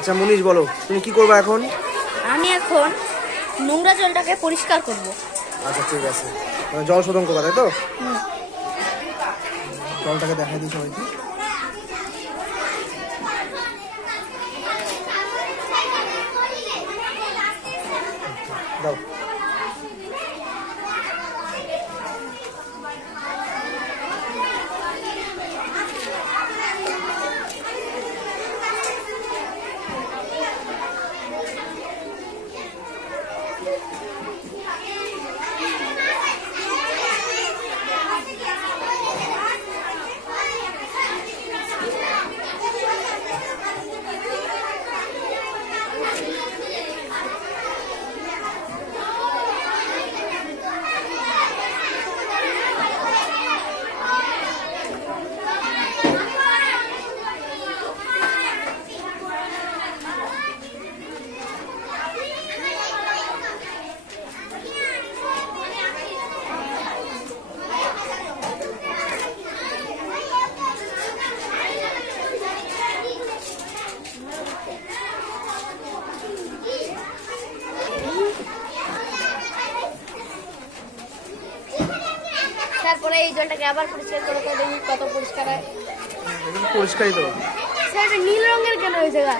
আচ্ছা মুনিশ, বলো তুমি কি করবে এখন? আমি এখন নোংরা জলটাকে পরিষ্কার করব। আচ্ছা ঠিক আছে, মানে জল শোধন করবা, তাই তো? জলটাকে দেখাই দিই সবাইকে। দাও। তারপরে এই জলটাকে আবার পরিষ্কার করে দেখি কত পরিষ্কার হয়। পরিষ্কারই তো। সেটা নীল রঙের কেন হয়েছে গা?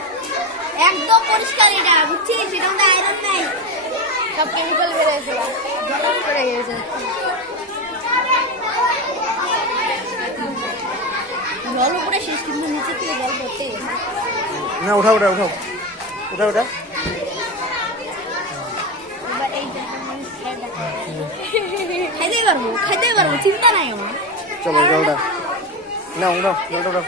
একদম পরিষ্কার এটা, বুঝছিস? সেটা মধ্যে আয়রন নাই, সব কেমিক্যাল বেড়ে গেছে, জল করে গেছে। জল উপরে শেষ, কিন্তু নিচে থেকে জল পড়তে গেছে। না উঠাও ওটা, উঠাও ওটা ওটা। এবার এই খাইতেই পারবো, চিন্তা নাই আমার। চলো জলটা না, উঠাও জলটা উঠাও।